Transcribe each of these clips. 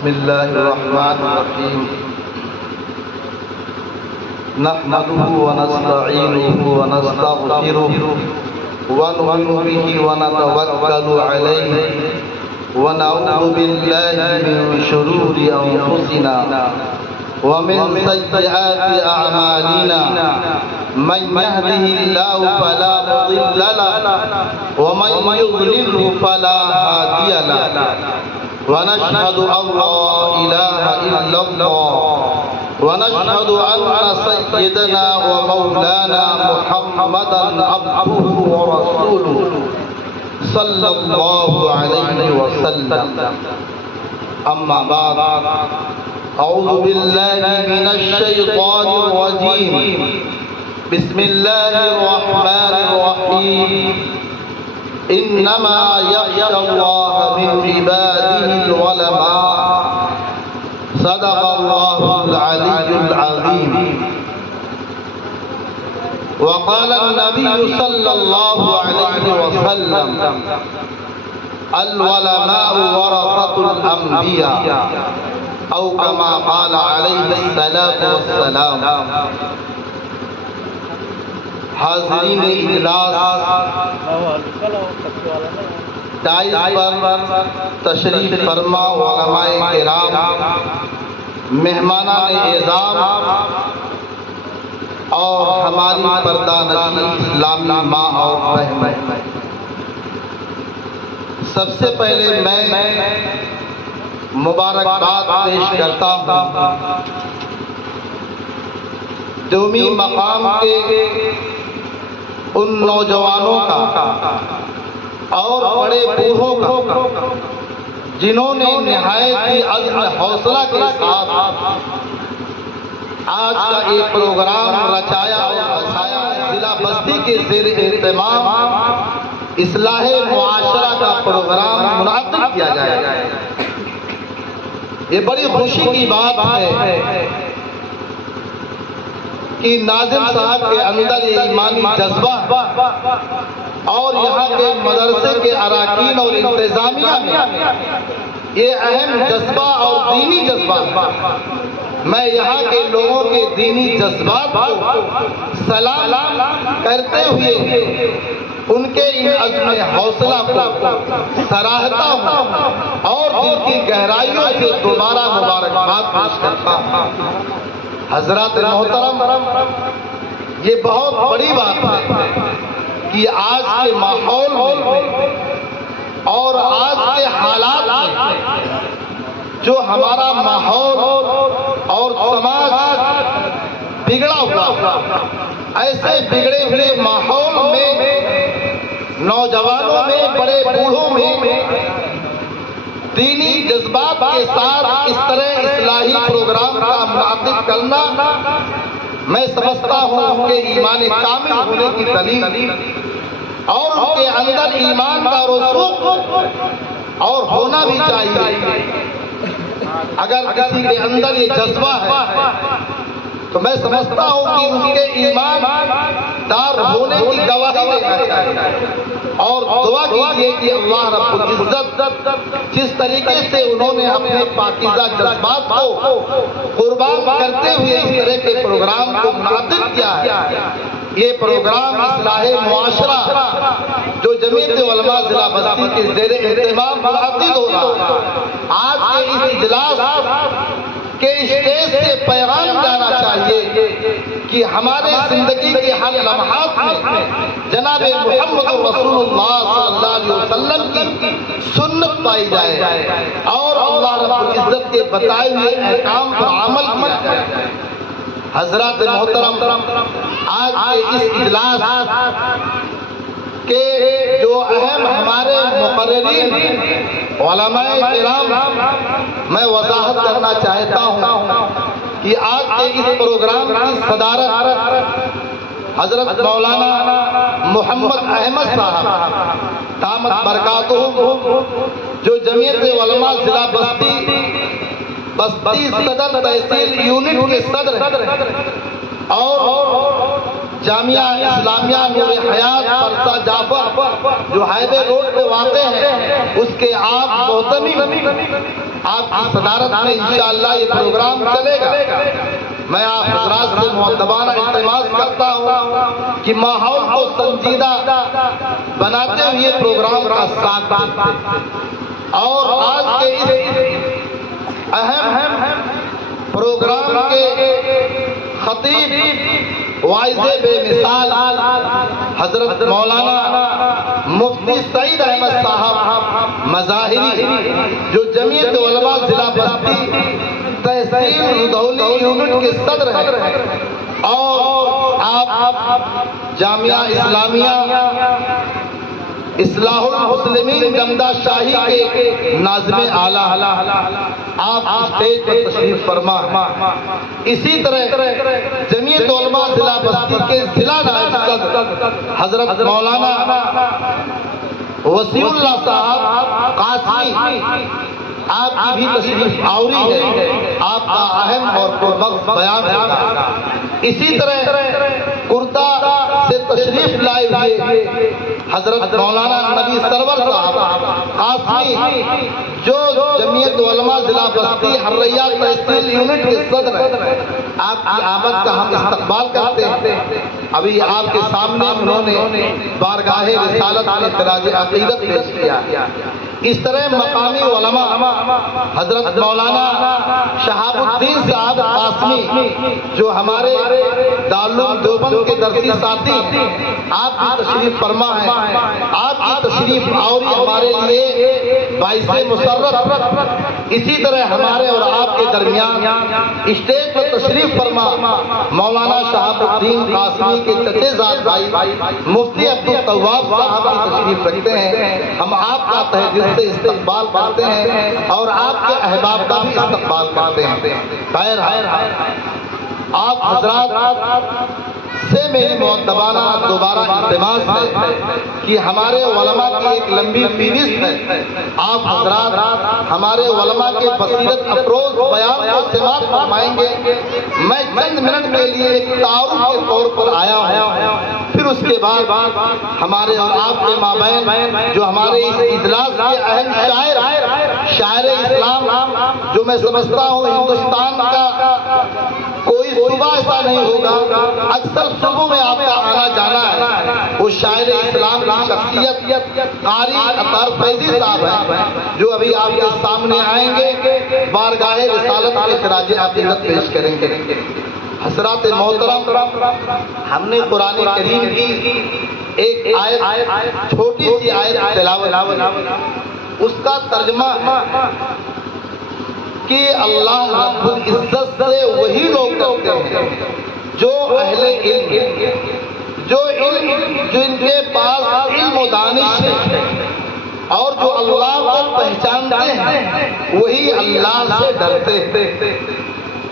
بسم الله الرحمن الرحيم نحمده ونستعينه ونستغفره ونؤمن به ونتوكل عليه ونعوذ بالله من شرور أنفسنا ومن سيئات أعمالنا من يهده الله فلا مضل له ومن يضلل فلا هادي له ونشهد أن لا إله إلا الله ونشهد أن سيدنا ومولانا محمدا عبده ورسوله صلى الله عليه وسلم أما بعد أعوذ بالله من الشيطان الرجيم بسم الله الرحمن الرحيم إنما يخشى الله من عباده العلماء صدق الله العلي العظيم وقال النبي صلى الله عليه وسلم العلماء ورثة الأنبياء أو كما قال عليه الصلاة والسلام. حاضرین اجلاس، دائز پر تشریف فرما علماء کرام، مہمانان اعظام اور ہماری پردہ نشین اسلامی ماں اور بہنیں، سب سے پہلے میں مبارکباد پیش کرتا ہوں دومی مقام کے ان نوجوانوں کا اور بڑے بوڑھوں کا جنہوں نے نہایت ہی عزم حوصلہ کے ساتھ آج کا ایک پروگرام رچایا اور بسایا. ضلع بستی کے زیر اہتمام اصلاح معاشرہ کا پروگرام منعقد کیا جائے. یہ بڑی خوشی کی بات ہے کہ ناظم صاحب کے اندر یہ ایمانی جذبہ اور یہاں کے مدرسے کے اراکین اور انتظامیہ میں یہ اہم جذبہ اور دینی جذبہ، میں یہاں کے لوگوں کے دینی جذبات کو سلام کرتے ہوئے ان کے ان عزم حوصلہ کو سراہتا ہوں اور دل کی گہرائیوں سے دوبارہ مبارکباد پیش کرتا ہوں. حضرات محترم، یہ بہت بڑی بات ہے کہ آج کے ماحول میں اور آج کے حالات میں جو ہمارا ماحول اور سماج بگڑا ہوا، ایسے بگڑے ہوئے ماحول میں نوجوانوں میں، بڑے بوڑھوں میں دینی جذبات کے ساتھ اس طرح اصلاحی پروگرام کا منعقد کرنا میں سمجھتا ہوں کہ ایمان کامل ہونے کی دلیل اور ان کے اندر ایمان کا رسوخ اور ہونا بھی چاہیے. اگر کسی کے اندر یہ جذبہ ہے تو میں سمجھتا ہوں کہ اس کے ایمان دار ہونے کی گواہی دینا چاہیے اور دعا کیجیے کہ اللہ رب العزت جس طریقے سے انہوں نے اپنے پاکیزہ جذبات کو قربان کرتے ہوئے اس طرح کے پروگرام کو منعقد کیا ہے، یہ پروگرام اصلاح معاشرہ جو جمعیت علماء ضلع بستی کے زیر اہتمام منعقد ہو رہا ہے، آج کے اس اجلاس کے اسٹیج سے پیغام جانا چاہیے کہ ہمارے زندگی کے ہر لمحات میں جناب محمد رسول اللہ صلی اللہ علیہ وسلم کی سنت پائی جائے اور اللہ رب العزت کے بتائے ہوئے احکام پر عمل کیا جائے. حضرات محترم، آج کے اس اجلاس کے جو اہم ہمارے مقررین علماء کرام، میں وضاحت کرنا چاہتا ہوں کہ آج کے اس پروگرام کی صدارت حضرت مولانا محمد احمد صاحب دامت برکاتہ جو جمعیت علماء ضلع بستی صدر تحصیل یونٹ کے صدر اور جامعہ اسلامیہ نور حیات پرسا جعفر جو ہائیوے روڈ پہ واقع ہے اس کے آپ محتمی آپ کی صدارت میں انشاءاللہ یہ پروگرام چلے گا۔ میں آپ حضرات سے مؤدبانہ التماس کرتا ہوں کہ ماحول کو سنجیدہ بناتے ہوئے پروگرام کا ساتھ دیں اور آج کے اس اہم پروگرام کے خطیب واعظ بے مثال حضرت مولانا مفتی سعید احمد صاحب مظاہری، جو جمعیت علماء ضلع بستی تحصیل رودولی یونٹ کے صدر ہیں، اور آپ جامعہ اسلامیہ اصلاح المسلمین جمدہ شاہی کے ناظم اعلیٰ، آپ اسٹیج پر تشریف فرما۔ اسی طرح جمعیت علماء ضلع بستی کے ضلع نائب صدر حضرت مولانا وسیع اللہ صاحب قاسمی، آپ کی بھی تشریف آوری ہے، آپ کا اہم اور پرمغز بیان ہوگا۔ اسی طرح کردہ سے تشریف لائے ہوئے حضرت مولانا نبی سرور صاحب قاسمی، جو جمعیت علماء ضلع بستی حریہ تحصیل یونٹ کے صدر ہیں، آپ کی آمد کا ہم استقبال کرتے ہیں۔ ابھی آپ کے سامنے انہوں نے بارگاہ رسالت میں خراج عقیدت پیش کیا۔ اس طرح مقامی علماء حضرت مولانا شہاب الدین صاحب قاسمی، جو ہمارے دارالعلوم دیوبند کے درسی ساتھی ہیں، آپ کی تشریف فرما ہے۔ آپ کی تشریف آوری ہمارے لیے باعث مسرت۔ اسی طرح ہمارے اور آپ کے درمیان اسٹیج پر تشریف فرما مولانا شہاب الدین قاسمی کے چچے زاد بھائی مفتی عبدالتواب صاحب کی تشریف رکھتے ہیں۔ ہم آپ کا تہ دل سے استقبال کرتے ہیں اور آپ کے احباب کا بھی استقبال کرتے ہیں۔ خیر، آپ حضرات سے میری مؤدبانہ دوبارہ التماس ہے کہ ہمارے علماء کی ایک لمبی فہرست ہے، آپ حضرات ہمارے علماء کے بصیرت افروز بیان کو سماعت فرمائیں گے۔ میں چند منٹ کے لیے ایک تعارف کے طور پر آیا ہوں، پھر اس کے بعد ہمارے اور آپ کے مابین جو ہمارے اس اجلاس کے اہم شاعر اسلام، جو میں سمجھتا ہوں ہندوستان کا کوئی صوبہ ایسا نہیں ہوگا، اکثر صوبوں میں آپ کا آنا جانا ہے، وہ شاعر اسلام کی شخصیت قاری عطار فیضی صاحب ہیں، جو ابھی آپ کے سامنے آئیں گے، بارگاہ رسالت میں خراج عقیدت پیش کریں گے۔ حضرات محترم، ہم نے قرآن کریم کی ایک آیت، چھوٹی سی آیت تلاوت، اس کا ترجمہ کہ اللہ رب العزت سے وہی لوگ کرتے ہیں جو اہل علم، جو ان کے پاس علم و دانش ہے اور جو اللہ کو پہچانتے ہیں، وہی اللہ سے ڈرتے ہیں۔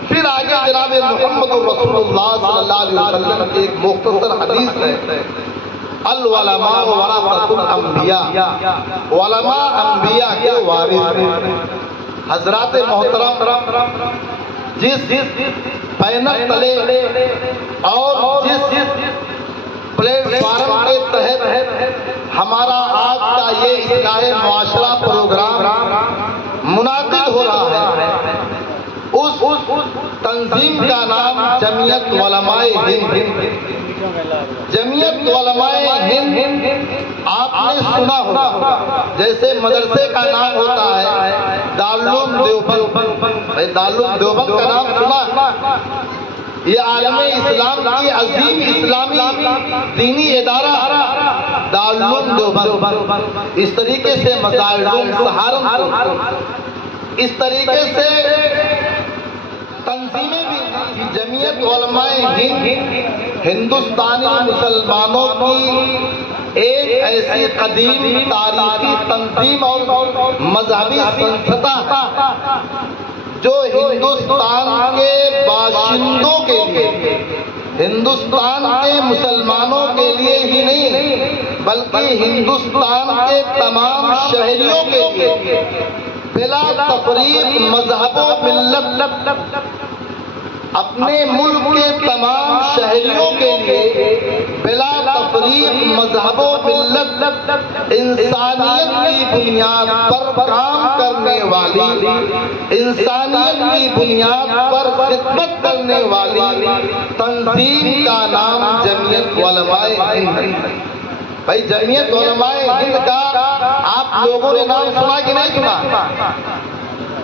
پھر آگے جناب محمد رسول اللہ صلی اللہ علیہ وسلم کی ایک مختصر حدیث ہے، العلماء ورثۃ الانبیاء، علماء انبیاء کے وارث ہیں۔ حضرات محترم، جس پینل تلے اور جس پلیٹ فارم کے تحت ہمارا آج کا یہ اصلاح معاشرہ پروگرام منعقد ہو رہا ہے، اس تنظیم کا نام جمعیت علماء ہند۔ جمعیت علماء ہند آپ نے سنا ہوگا، جیسے مدرسے کا نام ہوتا ہے دارالعلوم دیوبند، دارالعلوم دیوبند کا نام سنا، یہ عالم اسلام کی عظیم اسلامی دینی ادارہ دارالعلوم دیوبند، اس طریقے سے مظاہر سہارنپور، اس طریقے سے تنظیمیں بھی جمعیت علماء ہند ہندوستانی مسلمانوں کی ایک ایسی قدیم تاریخی تنظیم اور مذہبی سنستھا جو ہندوستان کے باشندوں کے لیے، ہندوستان کے مسلمانوں کے لیے ہی نہیں بلکہ ہندوستان کے تمام شہریوں کے لیے بلا تفریق مذہب و ملت اپنے ملک کے تمام شہریوں کے لیے بلا تفریق مذہب و ملت انسانیت کی بنیاد پر کام کرنے والی، انسانیت کی بنیاد پر خدمت کرنے والی تنظیم کا نام جمعیت علماء ہند ہے۔ بھائی جمعیت علماء ہند کا آپ لوگوں نے نام سنا کہ نہیں سنا؟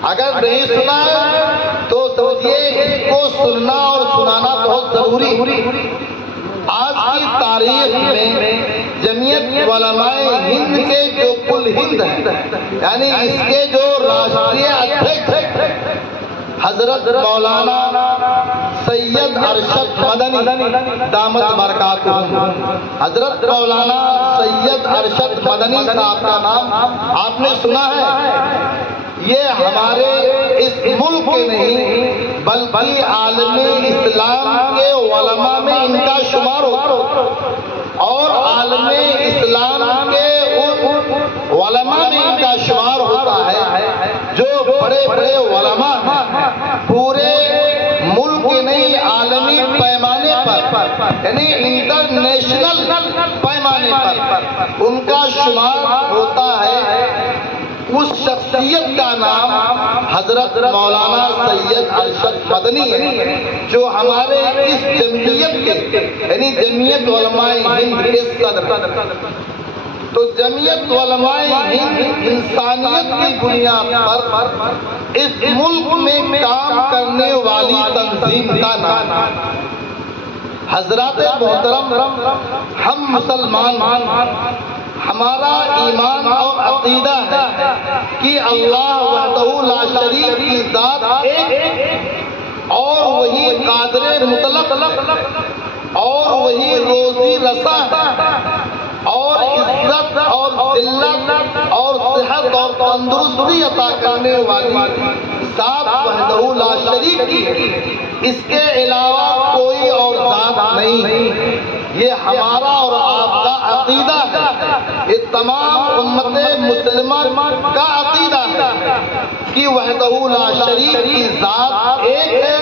اگر نہیں سنا تو سمجھیے اس کو سننا اور سنانا بہت ضروری۔ آج کی تاریخ میں جمعیت علماء ہند کے جو کل ہند ہیں، یعنی اس کے جو راشٹریہ ادھیکش حضرت مولانا سید ارشد مدنی دامت برکاتہم، حضرت مولانا سید ارشد مدنی صاحب کا نام آپ نے سنا ہے؟ یہ ہمارے اس ملک کے نہیں بلکہ عالم اسلام کے علماء میں ان کا شمار ہوتا اور عالم اسلام کے علماء میں ان کا شمار ہوتا ہے جو بڑے بڑے علماء ہیں پورے ملک کے نہیں عالمی پیمانے پر، یعنی انٹرنیشنل پیمانے پر ان کا شمار ہوتا ہے۔ اس شخصیت کا نام حضرت مولانا سید ارشد مدنی ہے جو ہمارے اس جمعیت کے یعنی جمعیت علماء ہند کے صدر۔ تو جمعیت علماء ہند انسانیت کی بنیاد پر اس ملک میں کام کرنے والی تنظیم کا نام۔ حضرات محترم، ہم مسلمان ہمارا ایمان اور عقیدہ ہے کہ اللہ وحدہ لا شریک کی ذات ایک اور وہی قادر مطلق اور وہی روزی رساں اور عزت اور ذلت اور صحت اور تندرستی عطا کرنے والی ذات وحدہ لا شریک کی ہے، اس کے علاوہ کوئی اور ذات نہیں۔ یہ ہمارا اور آپ کا عقیدہ ہے، یہ تمام امت مسلمہ کا عقیدہ ہے کہ وحدہ لا شریک کی ذات ایک ہے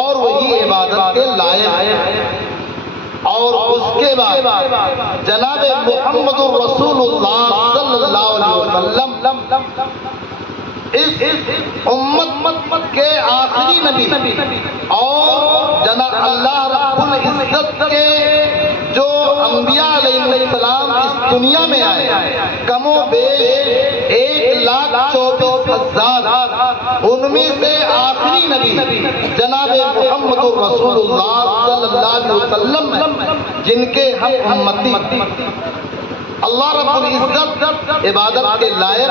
اور وہی عبادت کے لائق ہے۔ اور اس کے بعد جناب محمد رسول اللہ صلی اللہ علیہ وسلم اس امت کے آخری نبی اور جناب اللہ رب العزت کے جو انبیاء علیہ السلام اس دنیا میں آئے کم و بیش 1,24,000، ان میں سے آخری نبی جناب محمد رسول اللہ صلی اللہ علیہ وسلم جن کے ہم امتی۔ اللہ رب العزت عبادت کے لائق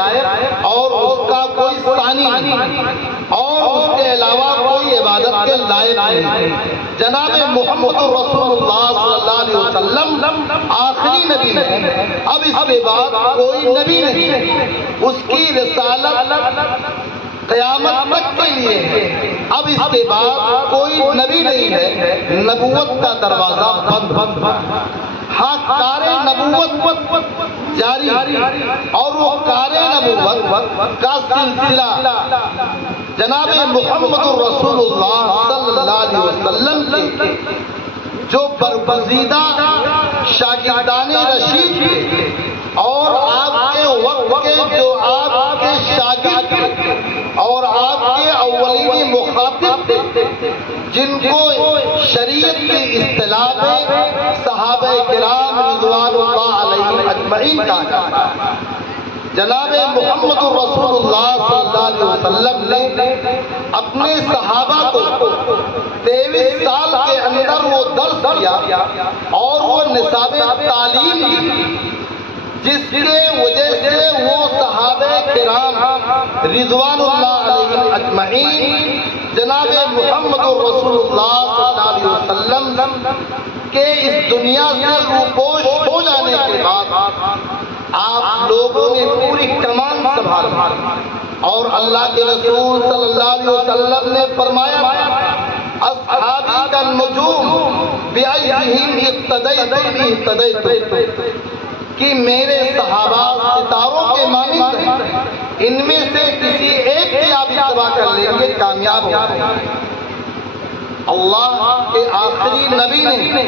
اور اس کا کوئی ثانی نہیں اور اس کے علاوہ کوئی عبادت کے لائق نہیں۔ جناب محمد رسول اللہ صلی اللہ علیہ وسلم آخری نبی ہے، اب اس کے بعد کوئی نبی نہیں، اس کی رسالت قیامت تک کے لیے ہے، اب اس کے بعد کوئی نبی نہیں ہے، نبوت کا دروازہ بند۔ ہاں کار نبوت جاری اور وہ کار نبوت کا سلسلہ جناب محمد رسول اللہ صلی اللہ علیہ وسلم کے جو برگزیدہ شاگردان رشید تھے اور آپ کے وقت کے جو آپ کے شاگرد اور آپ کے اولین مخاطب تھے جن کو شریعت کی اصطلاح میں صحابہ کرام رضوان اللہ علیہم اجمعین کہا۔ جناب محمد رسول اللہ صلی اللہ علیہ وسلم نے اپنے صحابہ کو 23 سال کے اندر وہ درس دیا اور وہ نصاب تعلیم دی جس کی وجہ سے وہ صحابہ کرام رضوان اللہ علیہم اجمعین جناب محمد رسول اللہ صلی اللہ علیہ وسلم کے اس دنیا سے روپوش ہو جانے کے بعد آپ لوگوں نے پوری کمان سنبھالی اور اللہ کے رسول صلی اللہ علیہ وسلم نے فرمایا اصحابی کا نجوم بِأَيِّهِمْ اقتدیت کہ میرے صحابہ ستاروں کے مانند ہیں، ان میں سے کسی ایک کی آپ اتباع کر لیں گے کامیاب ہو جائیں گے۔ اللہ کے آخری نبی نے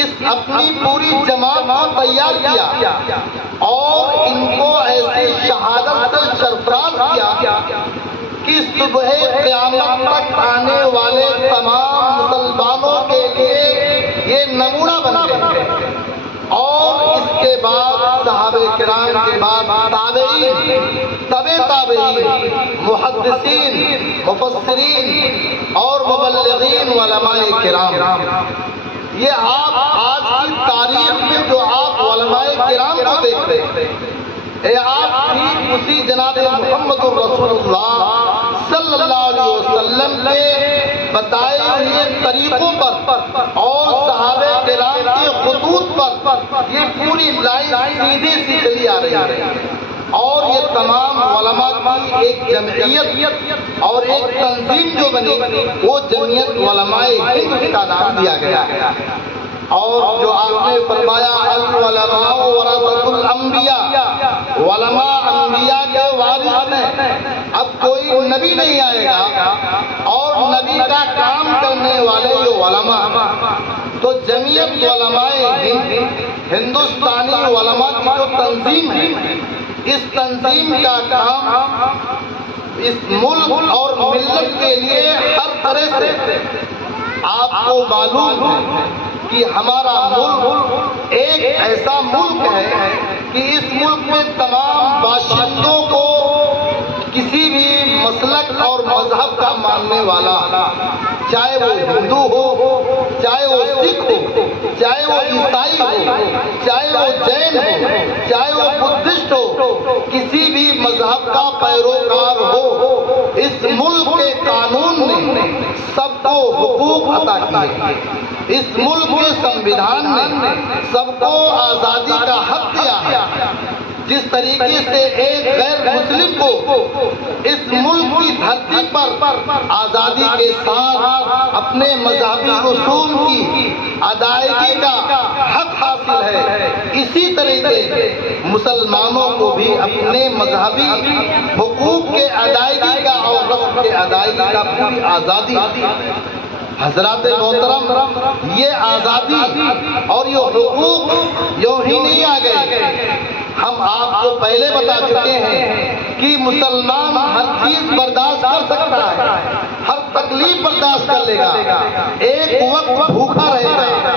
اس اپنی پوری جماعت کو تیار کیا اور ان کو ایسی شہادت سے سرفراز کیا کہ صبح قیامت تک آنے والے تمام مسلمانوں کے لیے یہ نمونہ بن گئے. اور اس کے بعد صحابہ کرام کے بعد تابعین، تبع تابعین، محدثین، مفسرین اور مبلغین علماء کرام. یہ آپ آج کی تاریخ میں جو آپ علماء کرام کو دیکھتے ہیں، اے آپ ٹھیک اسی جناب محمد رسول اللہ صلی اللہ علیہ وسلم کے بتائے ہوئے طریقوں پر اور صحابہ کرام کے خطوط پر یہ پوری لائن سیدھی سی چلی آ رہی ہے. اور یہ تمام علماء کی ایک جمعیت اور ایک تنظیم جو بنی، وہ جمعیت علماء ہند کا نام دیا گیا. اور جو آپ نے فرمایا العلماء ورثۃ الانبیاء، علماء انبیاء کے وارث ہیں. اب کوئی نبی نہیں آئے گا اور نبی کا کام کرنے والے جو علماء، تو جمعیت علماء ہندوستانی علماء کی جو تنظیم ہے، اس تنظیم کا کام اس ملک اور ملت کے لیے ہر طرح سے، آپ کو معلوم ہے کہ ہمارا ملک ایک ایسا ملک ہے کہ اس ملک میں تمام باشندوں کو کسی بھی مسلک اور مذہب کا ماننے والا، چاہے وہ ہندو ہو، چاہے وہ سکھ ہو، چاہے وہ عیسائی ہو، چاہے وہ جین ہو، چاہے وہ بدھسٹ ہو، کسی بھی مذہب کا پیروکار ہو، اس ملک کے قانون نے سب کو حقوق عطا کیے. اس ملک کے سنویدھان نے سب کو آزادی کا حق دیا ہے. جس طریقے سے ایک غیر مسلم کو اس ملک کی دھرتی پر آزادی کے ساتھ اپنے مذہبی رسوم کی ادائیگی کا حق حاصل ہے، اسی طریقے سے مسلمانوں کو بھی اپنے مذہبی حقوق کے ادائیگی کا اور رسم کے ادائیگی کا پوری آزادی. حضرات محترم، یہ آزادی اور یہ حقوق یوں ہی نہیں آ گئے. ہم آپ کو پہلے بتا چکے ہیں کہ مسلمان ہر چیز برداشت کر سکتا ہے، ہر تکلیف برداشت کر لے گا، ایک وقت بھوکا رہے گا،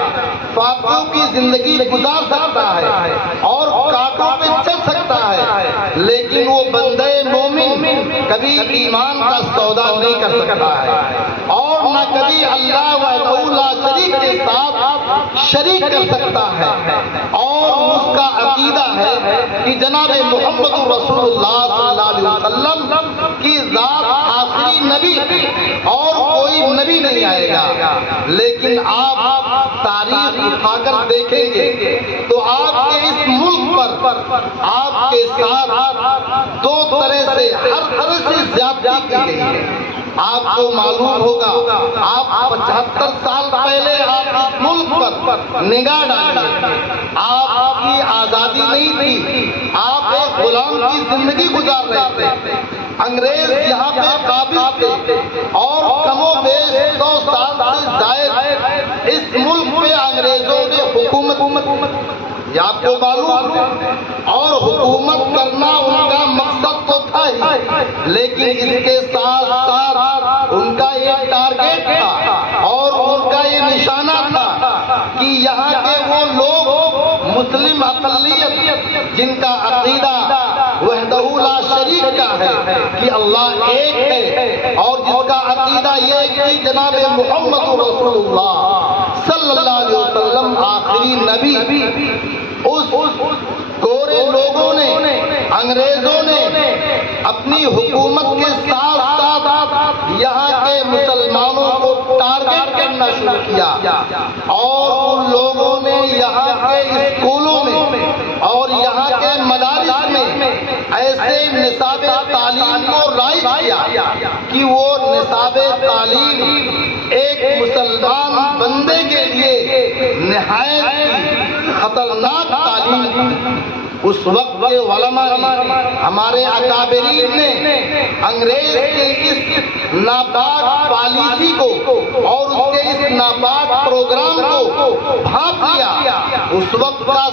فاقوں کی زندگی گزار سکتا ہے اور کانٹوں پہ چل سکتا ہے، لیکن وہ بندے مومن کبھی ایمان کا سودا نہیں کر سکتا ہے اور نہ کبھی اللہ وحدہ لا شریک کے ساتھ شریک کر سکتا ہے. اور اس کا عقیدہ ہے کہ جناب محمد رسول اللہ صلی اللہ علیہ وسلم کی ذات آخری نبی اور کوئی نبی نہیں آئے گا. لیکن آپ تاریخ اٹھا کر دیکھیں گے تو آپ کے اس ملک پر آپ کے ساتھ دو طرح سے ہر طرح سے زیادتی کی گئی ہے. آپ کو معلوم ہوگا، آپ 75 سال پہلے آپ اس ملک پر نگاہ ڈالیں، آپ کی آزادی نہیں تھی، آپ ایک غلام کی زندگی گزار رہے تھے. انگریز یہاں پہ قابض تھے اور کم و بیش 100 سال سے زائد اس ملک پہ انگریزوں نے حکومت، یہ آپ کو معلوم ہے، اور حکومت کرنا ان کا مقصد تو تھا ہی، لیکن اس کے ساتھ ساتھ ان کا یہ ٹارگیٹ تھا اور ان کا یہ نشانہ تھا کہ یہاں کے وہ لوگ مسلم اقلیت جن کا عقیدہ وحدہ لا شریک کا ہے کہ اللہ ایک ہے، اور جس کا عقیدہ یہ کہ جناب محمد رسول اللہ صلی اللہ علیہ وسلم آخری نبی، اس گورے لوگوں نے، انگریزوں نے اپنی حکومت کے ساتھ ساتھ یہاں کے مسلمانوں کو ٹارگیٹ کرنا شروع کیا اور ان لوگوں نے یہاں کے اسکولوں میں اور یہاں کے مدارس میں ایسے نصاب تعلیم کو رائج کیا کہ وہ نصاب تعلیم ایک مسلمان بندے کے لیے نہایت خطرناک تعلیم. اس وقت کے علماء نے، ہمارے اکابرین نے انگریز کے اس ناپاک پالیسی کو اور اس وقت کا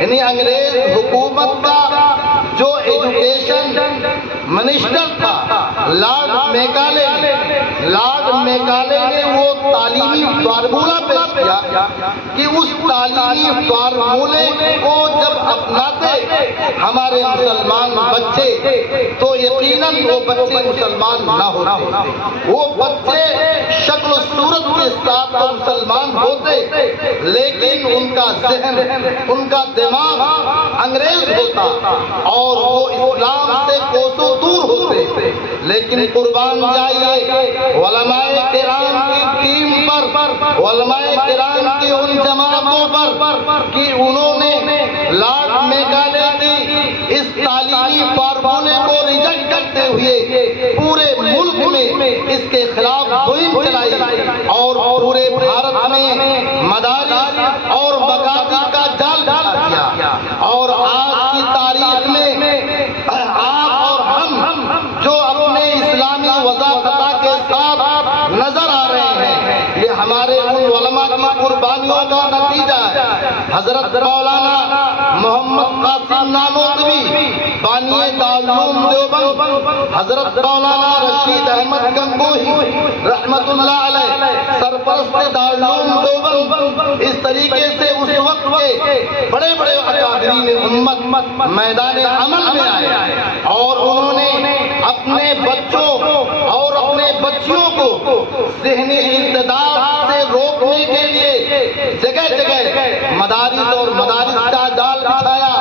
یعنی انگریز حکومت کا جو ایجوکیشن منسٹر تھا لارڈ میکالے نے وہ تعلیمی فارمولہ پیش کیا کہ اس تعلیمی فارمولے کو جب اپناتے ہمارے مسلمان بچے تو یقیناً وہ بچے مسلمان نہ ہوتے، وہ بچے شکل و صورت کے ساتھ تو مسلمان ہوتے لیکن ان کا ذہن، ان کا دماغ انگریز ہوتا اور وہ اسلام سے کوسوں دور ہوتے۔ لیکن قربان جائیے علماء کرام کی ٹیم پر، علماء کرام کی ان جماعتوں پر کہ انہوں نے لارڈ میکالے کی اس تعلیمی فارمولے کو ریجیکٹ کرتے ہوئے پورے ملک میں اس کے خلاف مہم چلائی اور پورے بھارت میں مدارس اور مکاتب کا جال بچھا دیا۔ اور آج کی تاریخ میں آپ اور ہم جو اپنے اسلامی وضاحت کے ساتھ نظر آ رہے ہیں، یہ ہمارے ان علماء کی قربانیوں کا نتیجہ ہے۔ حضرت مولانا محمد قاسم نانوتوی بانی دارالعلوم دیوبند، حضرت مولانا رشید احمد گنگوہی رحمت اللہ علیہ سرپرست دارالعلوم دیوبند، اس طریقے سے اس وقت کے بڑے بڑے اکابرین امت میدان عمل میں آئے اور انہوں نے اپنے بچوں اور اپنے بچیوں کو ذہنی ارتداد سے روکنے کے لیے جگہ جگہ مدارس اور مدارس کا جال بچھایا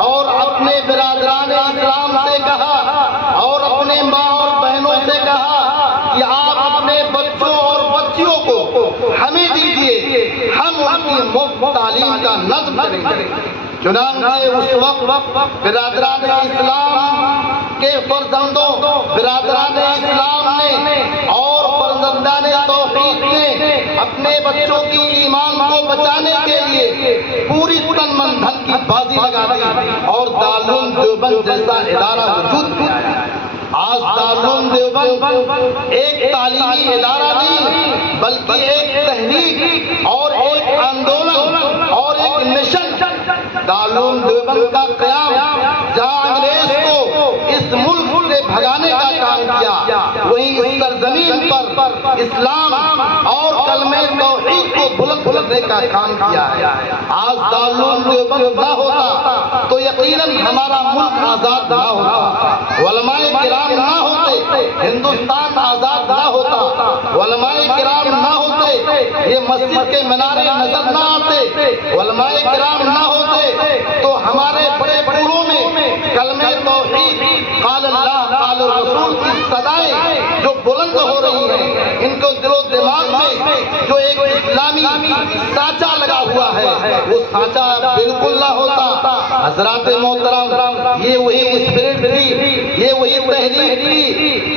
اور اپنے برادران اسلام سے کہا اور اپنے ماں اور بہنوں سے کہا کہ آپ اپنے بچوں اور بچیوں کو ہمیں دیجیے، ہم ان کی مفت تعلیم کا نظم کریں گے۔ چنانچہ اس وقت برادران اسلام کے فرزندوں، برادران اسلام نے اور فرزندان توحید نے اپنے بچوں کی ایمان کو بچانے کے لیے پوری تن من دھن کی بازی لگا دی اور دارالعلوم دیوبند جیسا ادارہ وجود میں آیا۔ آج دارالعلوم دیوبند ایک تعلیمی ادارہ نہیں بلکہ ایک تحریک اور ایک آندولن اور ایک مشن دارالعلوم دیوبند کا قیام، جہاں انگریز کو اس ملک سے بھگانے کا کام کیا، وہیں اس سرزمین پر اسلام اور کلمہ توحید کو بلند کرنے کا کام کیا ہے۔ آج دارالعلوم دیوبند نہ ہوتا تو یقیناً ہمارا ملک آزاد نہ ہوتا، علماء کرام نہ ہوتے ہندوستان آزاد نہ ہوتا، علماء کرام نہ ہوتے یہ مسجد کے منارے نظر نہ آتے، علماء کرام نہ ہوتے تو ہمارے بڑے پوروں میں کلمہ توحید قال اللہ قال الرسول کی صدائیں جو بلند ہو رہی ہیں، ان کو دل و دماغ میں جو ایک اسلامی سانچہ لگا ہوا ہے وہ سانچہ بالکل نہ ہوتا۔ حضرات محترم، یہ وہی اسپرٹ تھی، یہ وہی تحریک تھی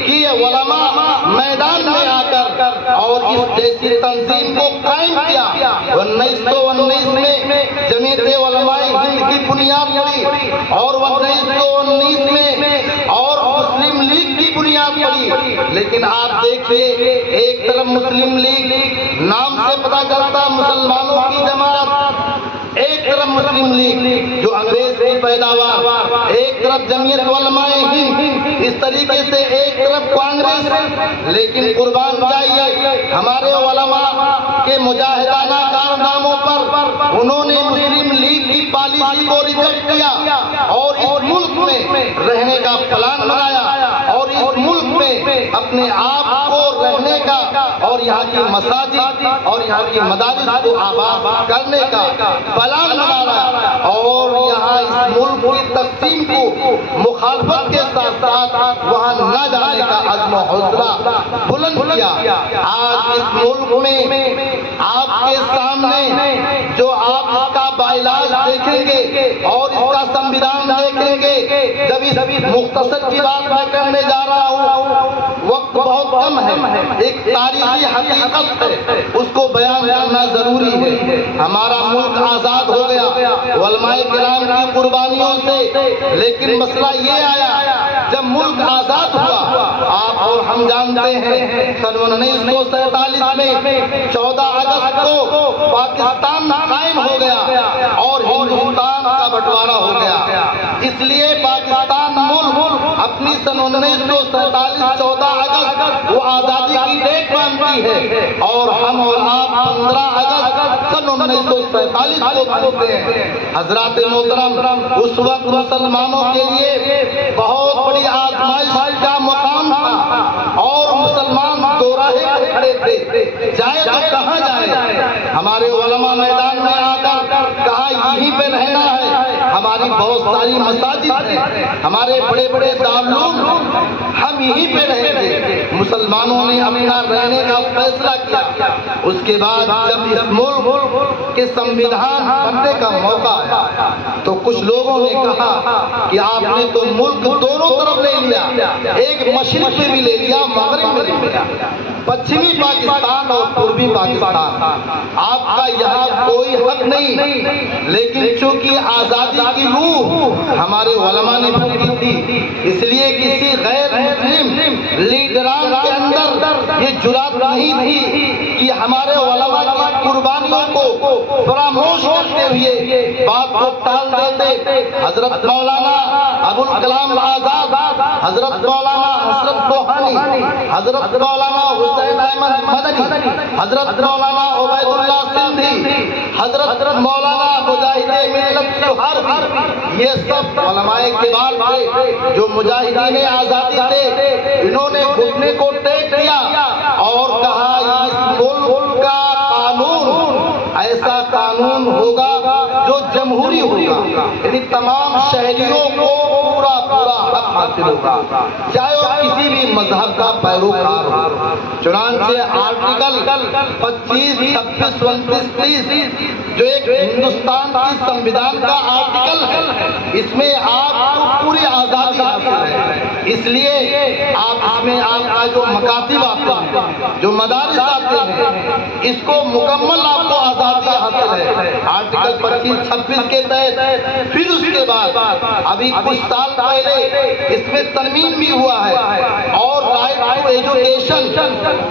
کہ علماء میدان میں آ کر اور اس جیسی تنظیم کو قائم کیا۔ 1919 میں جمعیت علماء ہند کی بنیاد پڑی اور 1919 میں اور مسلم لیگ کی بنیاد پڑی۔ لیکن آپ دیکھیے ایک طرف مسلم لیگ نام سے پتہ چلتا مسلمانوں کی جماعت، ایک طرف مسلم لیگ جو انگریز کی پیداوار، ایک طرف جمعیت علماء ہند، اس طریقے سے ایک طرف کانگریس۔ لیکن قربان جائیے ہمارے علماء کے مجاہدانہ کارناموں پر انہوں نے مسلم لیگ کی پالیسی کو ریجیکٹ کیا اور اس ملک میں رہنے کا پلان بنایا اور اس ملک میں اپنے آپ کو رہنے کا اور یہاں کی مساجد اور یہاں کی مدارس کو آباد کرنے کا پلان بنا رہا اور یہاں اس ملک کی تقسیم کو مخالفت کے ساتھ ساتھ وہاں نہ جانے کا عزم و حوصلہ بلند کیا۔ آج اس ملک میں آپ کے سامنے جو آپ اس کا باعلاج دیکھیں گے اور اس کا سمویدھان دیکھیں گے، جب اس مختصر کی بات میں کرنے جا رہا ہوں، وقت بہت کم ہے، ایک تاریخی حقیقت ہے، اس کو بیان کرنا ضروری ہے۔ ہمارا ملک آزاد ہو گیا علماء کرام کی قربانیوں سے، لیکن مسئلہ یہ آیا جب ملک آزاد ہوا آپ اور ہم ہم جانتے ہیں سن 1947 میں 14 اگست کو پاکستان قائم ہو گیا اور ہندوستان کا بٹوارا ہو گیا. اس لیے پاکستان ملک اپنی سن 1947 14 اگست وہ آزادی کی ڈیٹ مانتی ہے اور ہم اور آپ 15 اگست سن 1947 کو مانتے ہیں. حضرات محترم، اس وقت مسلمانوں کے لیے بہت بڑی آزمائش کا مقام تھا اور مسلمان دو راہے پر کھڑے تھے، جائے تو کہاں جائے. ہمارے علماء میدان میں آ کر کہا یہیں پہ رہنا ہے. ہماری بہت ساری مساجد ہیں، ہمارے بڑے بڑے دارالعلوم، ہم یہیں پہ رہیں گے. مسلمانوں نے اپنا رہنے کا فیصلہ کیا. اس کے بعد جب اس ملک کے سنویدھان بننے کا موقع آیا تو کچھ لوگوں نے کہا کہ آپ نے تو ملک دونوں طرف لے لیا، ایک مشرق میں بھی لے لیا، مغرب میں بھی لیا، پچھمی پاکستان اور پوربی پاکستان، آپ کا یہاں کوئی حق نہیں. لیکن چونکہ آزادی کی روح ہمارے علماء نے پھونکی تھی، اس لیے کسی غیر مسلم لیڈران کے اندر یہ جرات نہیں تھی کہ ہمارے علماء کی قربانیوں کو فراموش کرتے ہوئے بات کو ٹال دیتے. حضرت مولانا ابوالکلام آزاد، حضرت مولانا حسرت روحانی، حضرت مولانا حسین احمد مدنی، حضرت مولانا عبید اللہ سندھی، حضرت مولانا مجاہد ملت سہر، یہ سب علماء کبار تھے جو مجاہدین آزادی تھے. انہوں نے گھٹنے کو ٹیک کیا اور کہا اس ملک کا قانون ایسا قانون ہوگا جو جمہوری ہوگا، یعنی تمام شہریوں کو پورا حق حاصل ہوگا، چاہے وہ کسی بھی مذہب کا پیروکار ہو. چنانچہ آرٹیکل 25، 26، 29، 30 جو ایک ہندوستان کی سنویدھان کا آرٹیکل ہے، اس میں آپ کو پوری آزادی حاصل ہے. اس لیے آپ اس میں آپ کا جو مکاتب آتے ہیں، جو مدارس آتے ہیں، اس کو مکمل آپ کو آزادی حاصل ہے آرٹیکل 25، 26 کے تحت. پھر اس کے بعد ابھی کچھ سال پہلے اس میں ترمیم بھی ہوا ہے اور رائٹ ٹو ایجوکیشن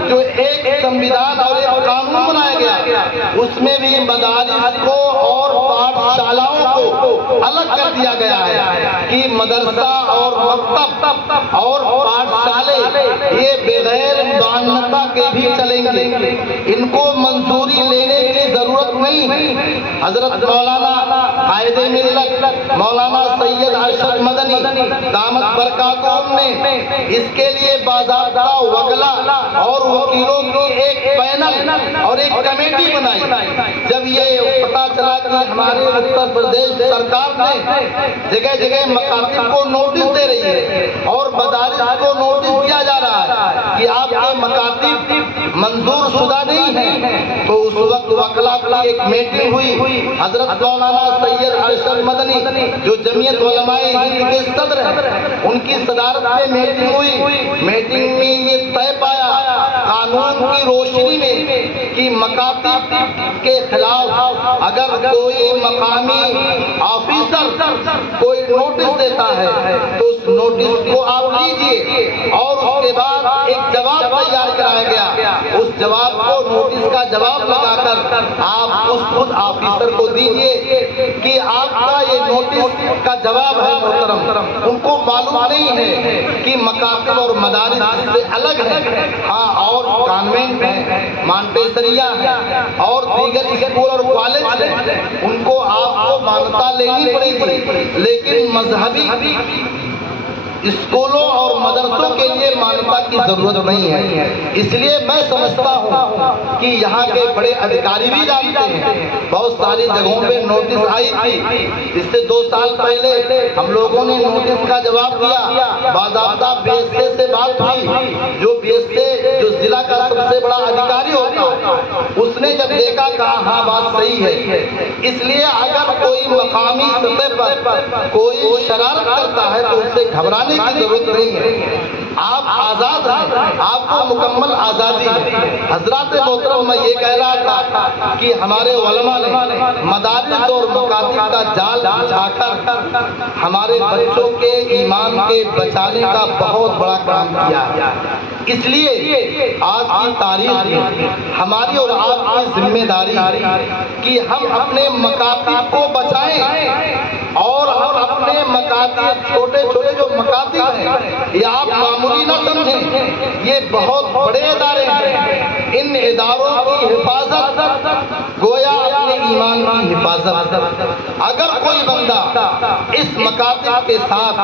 جو ایک سنویدھان اور ایک قانون بنایا گیا، اس میں بھی مدارس کو اور پاٹھشالاؤں کو الگ کر دیا گیا ہے کہ مدرسہ اور مکتب اور پاٹھشالے یہ بغیر معانتا کے بھی چلیں گے، ان کو منظوری لینے کی ضرورت نہیں. حضرت مولانا قائد ملت مولانا سید ارشد مدنی دامت برکاتہم نے اس کے لیے باضابطہ وکلا اور وکیلوں کی ایک پینل اور ایک کمیٹی بنائی. جب یہ پتا چلا کہ ہمارے اتر پردیش سرکار نے جگہ جگہ مکاتب کو نوٹس دے رہی ہے اور مدارس کو نوٹس دیا جا رہا ہے کہ آپ کے مکاتب منظور شدہ نہیں ہیں، تو اس وقت وکلا کی ایک میٹنگ ہوئی. حضرت مولانا سید ارشد مدنی جو جمعیت علماء ہند کے صدر ہیں، ان کی صدارت میں میٹنگ ہوئی. میٹنگ میں یہ طے پایا قانون کی روشنی میں کہ مکاتب کے خلاف اگر کوئی مقامی آفیسر کوئی نوٹس دیتا ہے تو اس نوٹس کو آپ لیجئے اور اس کے بعد ایک جواب تیار کرایا گیا. اس جواب کو نوٹس کا جواب لگا کر آپ اس خود آفیسر کو دیجئے کہ آپ کا یہ نوٹس کا جواب ہے. محترم، ان کو معلوم نہیں ہے کہ مکاتب اور مدارس سے الگ ہے. ہاں، اور کانوینٹ ہے، مانٹیسریہ ہے اور دیگر اسکول اور کالج ہیں، ان کو آپ کو مانتا لینی پڑے گی. لیکن مذہبی اسکولوں اور مدرسوں کے لیے مانتا کی ضرورت نہیں ہے. اس لیے میں سمجھتا ہوں کہ یہاں کے بڑے ادھیکاری بھی جانتے ہیں. بہت ساری جگہوں پہ نوٹس آئی تھی. اس سے 2 سال پہلے ہم لوگوں نے نوٹس کا جواب دیا. باضابطہ بی ایس اے سے بات ہوئی. جو بی ایس اے جو ضلع کا سب سے بڑا ادھیکاری ہوتا ہے، اس نے جب دیکھا کہا ہاں بات صحیح ہے، اس لیے اگر کوئی مقامی سطح پر کوئی شرارت کرتا ہے تو اس سے گھبرانے کی ضرورت نہیں ہے. آپ آزاد ہیں, آپ کو مکمل آزادی ہے. حضرات محترم, میں یہ کہہ رہا تھا کہ ہمارے علماء نے مدارس اور مکاتب کا جال بچھا کر ہمارے بچوں کے ایمان کے بچانے کا بہت بڑا کام کیا ہے. اس لیے آج کی تاریخ میں ہماری اور آپ کی ذمہ داری کہ ہم اپنے مکاتب کو بچائیں, اور ہم اپنے مکاتب, چھوٹے چھوٹے جو مکاتب ہیں, یہ آپ معمولی نہ سمجھیں, یہ بہت بڑے ادارے ہیں. ان اداروں کی حفاظت گویا اپنے ایمان کی حفاظت. اگر کوئی بندہ اس مکاتب کے ساتھ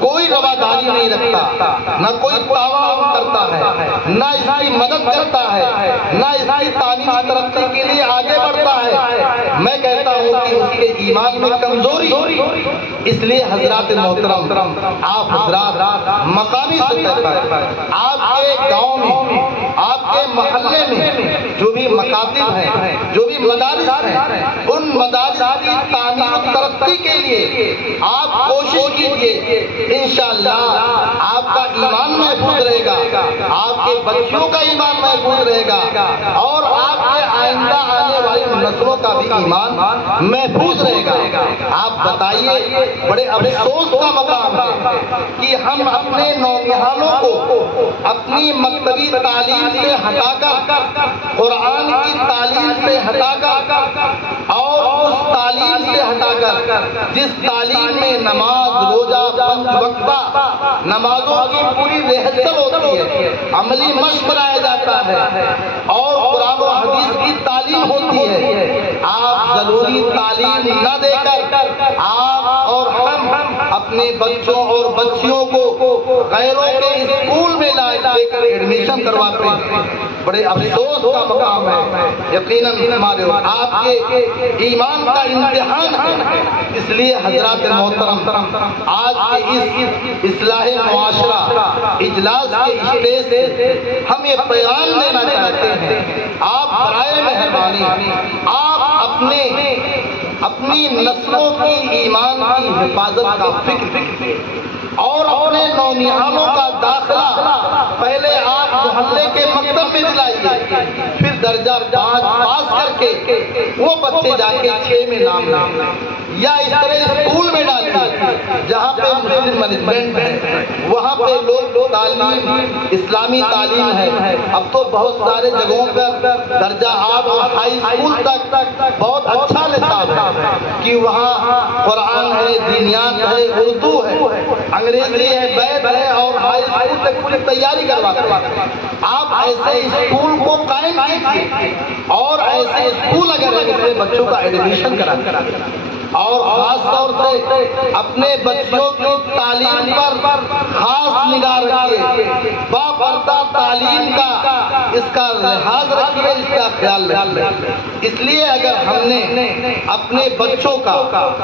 کوئی رواداری نہیں رکھتا, نہ کوئی تعاون کرتا ہے, نہ اس کی مدد کرتا ہے, نہ اس کی تعلیمی ترقی کے لیے آگے بڑھتا ہے, میں کہتا ہوں کہ اس کے ایمان میں کمزوری. اس لیے حضرات محترم, آپ حضرات مقامی سطح پر, آپ کے گاؤں میں, آپ کے محلے میں جو بھی مکاتب ہیں, جو بھی مدارس ہیں, ان مدارس کی تعلیم و ترقی کے لیے آپ کوشش کیجیے. انشاءاللہ آپ کا ایمان محفوظ رہے گا, آپ کے بچوں کا ایمان محفوظ رہے گا, اور آپ کے آئندہ آنے والی نسلوں کا بھی ایمان محفوظ رہے گا. آپ بتائیے, بڑے افسوس کا مقام ہے کہ ہم اپنے نوجوانوں کو اپنی مکتبی تعلیم سے ہٹا کر, قرآن کی تعلیم سے ہٹا کر, اور اس تعلیم سے ہٹا کر جس تعلیم میں نماز, روزہ, پنج وقتہ نمازوں کی پوری ریہرسل ہوتی ہے, عملی مشق کرایا جاتا ہے, اور قرآن و حدیث کی تعلیم ہوتی ہے, آپ ضروری تعلیم نہ دے کر آپ اور ہم اپنے بچوں اور بچیوں کو غیروں کے اسکول میں لے کر ایڈمیشن کرواتے ہیں. بڑے افسوس کا مقام ہے. یقیناً ہمارے آپ کے ایمان کا امتحان ہے. اس لیے حضرات محترم, آج کے اس اصلاح معاشرہ اجلاس کے اسٹیج سے ہم یہ پیغام دینا چاہتے ہیں, آپ برائے مہربانی آپ اپنی نسلوں کی ایمان کی حفاظت کا فکر اور اپنے نونہالوں کا داخلہ پہلے آپ محلے کے مکتب میں دلائیے, پھر درجہ 5 پاس کر کے وہ بچے جا کے 6 میں نام لیں, یا اس طرح اسکول میں ڈالیے جہاں پہ مسلم مینجمنٹ ہے, وہاں پہ لوگ تعلیم, اسلامی تعلیم ہے. اب تو بہت سارے جگہوں پر درجہ 8 اور ہائی اسکول تک بہت اچھا نصاب ہے کہ وہاں قرآن ہے, دینیات ہے, اردو ہے, انگریزی ہے, بیت ہے, اور ہائی اسکول تک پوری تیاری کرواتے ہیں. آپ ایسے اسکول کو قائم کیجیے, اور ایسے اسکول اگر ایسے بچوں کا ایڈمیشن کرائیں, اور خاص طور سے اپنے بچوں کی تعلیم پر خاص نگاہ رکھیے, باپردہ تعلیم کا اس کا لحاظ رکھیے, اس کا خیال رکھیے. اس لیے اگر ہم نے اپنے بچوں کا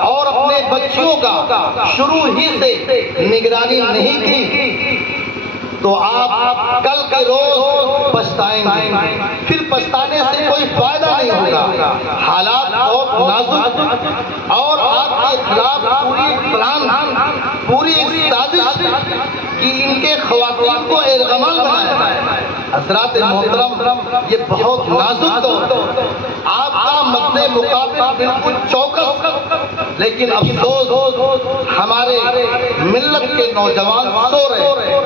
اور اپنے بچیوں کا شروع ہی سے نگرانی نہیں کی تو آپ کل کے روز پچھتائیں گے, پھر پچھتانے سے کوئی فائدہ نہیں ہوگا. حالات بہت نازک, اور آپ کے خلاف پوری پلان, پوری سازش کہ ان کے خواتین کو ارغمال بنایا ہے. حضرات محترم, یہ بہت نازک دور, آپ کا مد مقابل بالکل چوکس, لیکن افسوس ہمارے ملت کے نوجوان سو رہے,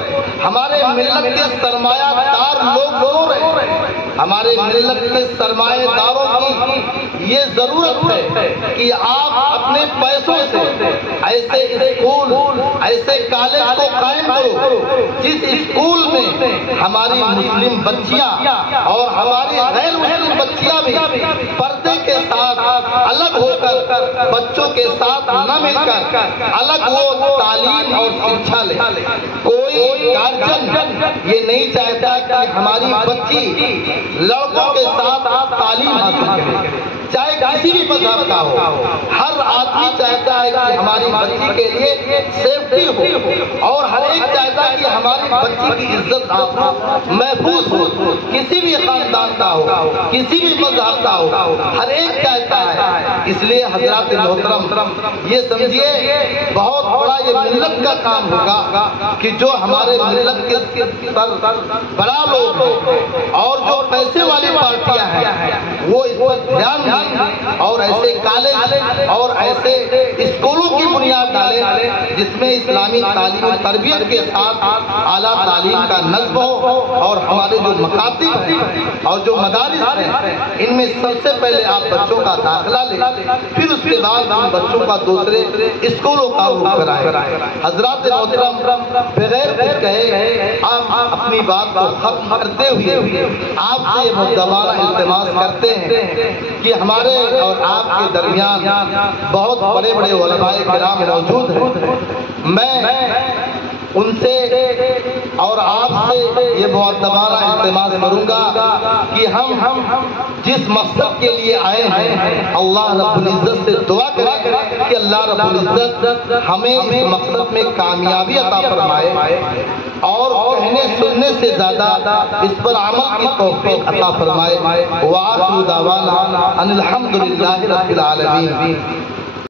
ہمارے ملت کے سرمایہ دار لوگ سو رہے. ہمارے ملت کے سرمایہ داروں کی یہ ضرورت ہے کہ آپ اپنے پیسوں سے ایسے اسکول, ایسے کالج کو قائم کرو جس اسکول میں ہماری مسلم بچیاں اور ہماری غیر مسلم بچیاں بھی پردے کے ساتھ الگ ہو کر, بچوں کے ساتھ نہ مل کر الگ وہ تعلیم اور شکشا لے. کوئی گارجن یہ نہیں چاہتا کہ ہماری بچی لڑکوں کے ساتھ تعلیم حاصل کرے. چاہے کسی بھی مذہب کا ہو، ہر آدمی چاہتا ہے کہ ہماری بچی کے لیے سیفٹی ہو، اور ہر ایک چاہتا ہے کہ ہماری بچی کی عزت آبرو محفوظ ہو، کسی بھی خاندان کا ہو، کسی بھی مذہب کا ہو، ہر ایک چاہتا ہے۔ اس لیے حضرات محترم یہ سمجھیے بہت بڑا یہ ملت کا کام ہوگا کہ جو ہمارے ملت کے بڑا لوگ ہیں اور جو پیسے والی پارٹیاں ہیں وہ اس پر دھیان دیں اور ایسے کالج اور ایسے اسکولوں کی بنیاد ڈالیں جس میں اسلامی تعلیم و تربیت کے ساتھ اعلیٰ تعلیم کا نصب ہو، اور ہمارے جو مکاتب ہیں اور جو مدارس ہیں ان میں سب سے پہلے آپ بچوں کا داخلہ لیں، پھر اس کے بعد ان بچوں کا دوسرے اسکولوں کا رخ کرائیں۔ حضرات محترم بغیر کچھ کہے آپ اپنی بات کو ختم کرتے ہوئے آپ سے یہ مدبارہ التماس کرتے ہیں کہ ہمارے اور آپ کے درمیان بہت بڑے بڑے علماء کرام موجود ہیں، میں ان سے اور آپ سے یہ معتبرہ التماس کروں گا کہ ہم جس مقصد کے لیے آئے ہیں اللہ رب العزت سے دعا کریں کہ اللہ رب العزت ہمیں اس مقصد میں کامیابی عطا فرمائے اور کہنے سننے سے زیادہ اس پر عمل کی توفیق عطا فرمائے۔ وآخر دعوانا ان الحمد للہ رب العالمین۔